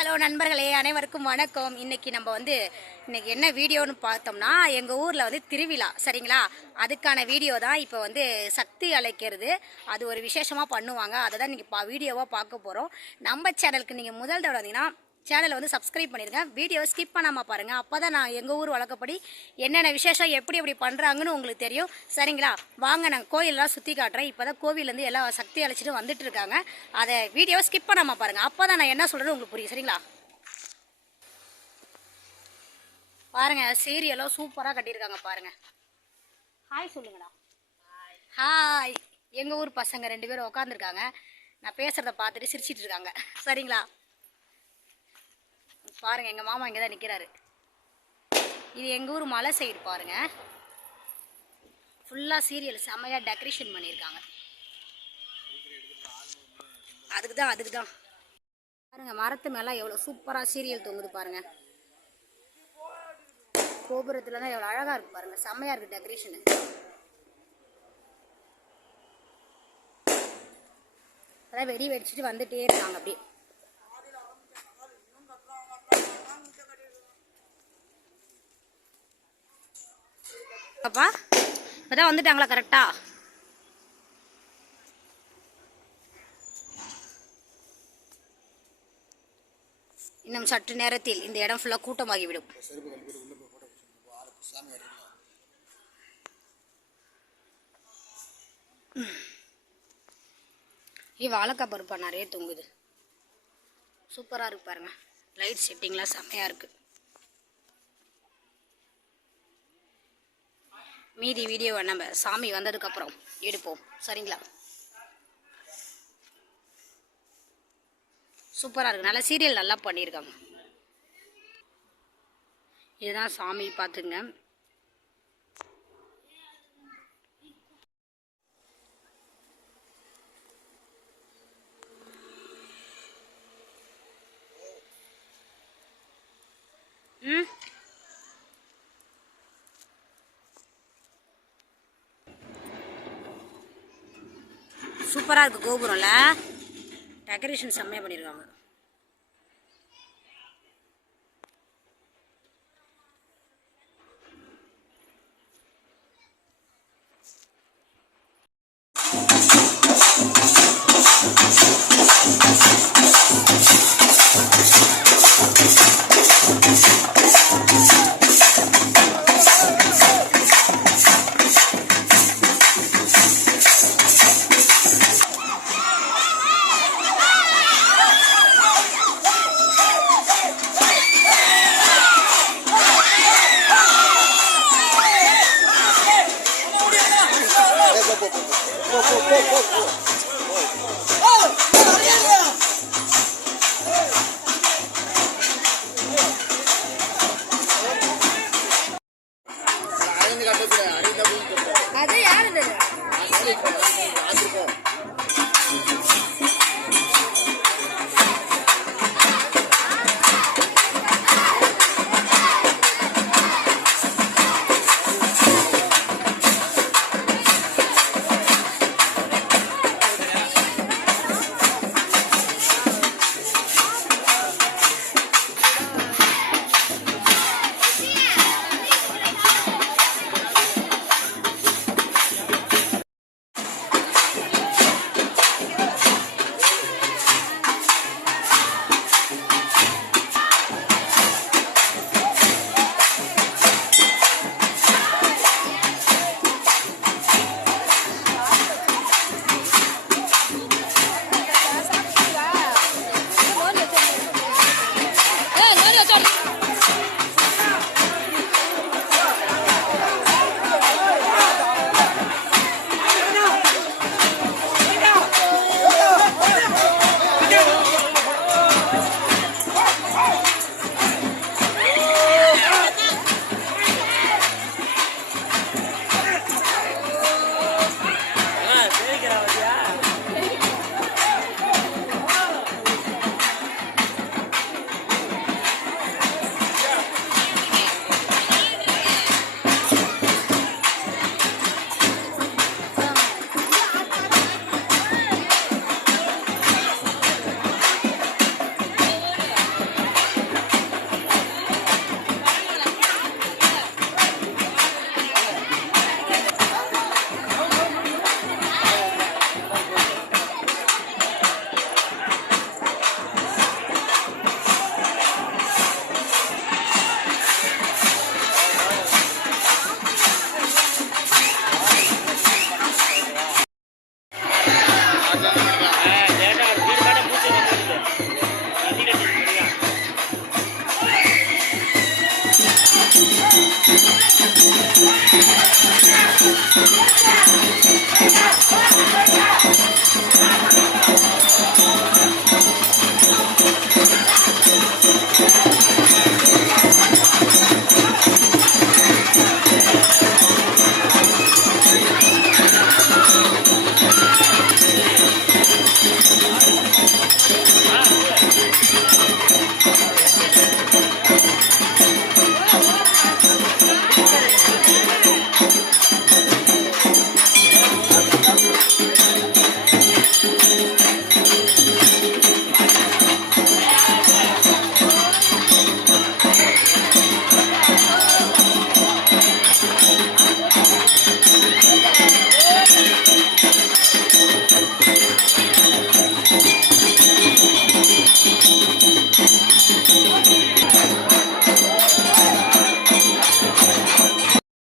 Hello நண்பர்களே, அனைவருக்கும் வணக்கம். இன்னைக்கு நம்ம என்ன வீடியோன்னு பார்த்தோம்னா, எங்கள் ஊரில் திருவிழா சரிங்களா. அதுக்கான வீடியோ தான் இப்போ சக்தி அழைக்கிறது. அது ஒரு விசேஷமாக பண்ணுவாங்க. அதை தான் இன்றைக்கி வீடியோவாக பார்க்க போகிறோம். நம்ம சேனலுக்கு நீங்கள் முதல் தடவை வந்தீங்கன்னா சேனலை சப்ஸ்கிரைப் பண்ணிடுங்க. வீடியோவை ஸ்கிப் பண்ணாமல் பாருங்கள். அப்போ தான் நான் எங்கள் ஊர் வழக்கப்படி என்னென்ன விசேஷம் எப்படி பண்ணுறாங்கன்னு உங்களுக்கு தெரியும் சரிங்களா. வாங்க, நாங்கள் கோயிலெலாம் சுற்றி காட்டுறேன். இப்போ தான் கோவிலேருந்து எல்லாம் சக்தி அழைச்சிட்டு வந்துட்டு இருக்காங்க. அதை வீடியோவை ஸ்கிப் பண்ணாமல் பாருங்கள். அப்போ தான் நான் என்ன சொல்கிறது உங்களுக்கு புரியும் சரிங்களா. பாருங்கள், சீரியலும் சூப்பராக கட்டியிருக்காங்க பாருங்கள். ஹாய் சொல்லுங்கடா. ஹாய். எங்கள் ஊர் பசங்க 2 பேரும் உட்காந்துருக்காங்க. நான் பேசுகிறத பார்த்துட்டு சிரிச்சிட்டு இருக்காங்க சரிங்களா. பாருங்கள், எங்கள் மாமா இங்கே தான் நிற்கிறாரு. இது எங்கள் ஊர் மலை சைடு பாருங்கள். ஃபுல்லாக சீரியல் செம்மையாக டெக்கரேஷன் பண்ணியிருக்காங்க. அதுக்கு தான் பாருங்கள், மரத்து மேலே எவ்வளோ சூப்பராக சீரியல் தொங்குது பாருங்கள். கோபுரத்தில் தான் எவ்வளோ அழகாக இருக்குது பாருங்கள். செம்மையாக இருக்குது டெக்கரேஷனு. அதான் வெடி வெடிச்சிட்டு வந்துட்டே இருக்காங்க அப்படியே. அப்பா இப்போதான் வந்துட்டாங்களா கரெக்டா? இன்னும் சற்று நேரத்தில் இந்த இடம் ஃபுல்லாக கூட்டமாகிவிடும். வாழைக்காய் பருப்பா நிறைய தொங்குது. சூப்பராக இருக்கு பாருங்க. லைட் செட்டிங்லாம் செம்மையாக இருக்குது. மீதி வீடியோவை நம்ம சாமி வந்ததுக்கப்புறம் எடுப்போம் சரிங்களா. சூப்பராக இருக்குது. நல்லா சீரியல் நல்லா பண்ணியிருக்காங்க. இதுதான் சாமி பார்த்துங்க. சூப்பராக இருக்குது கோபுரம்ல. டெக்கரேஷன் செம்மையாக பண்ணியிருக்காங்க. அது யாரு? Thank you.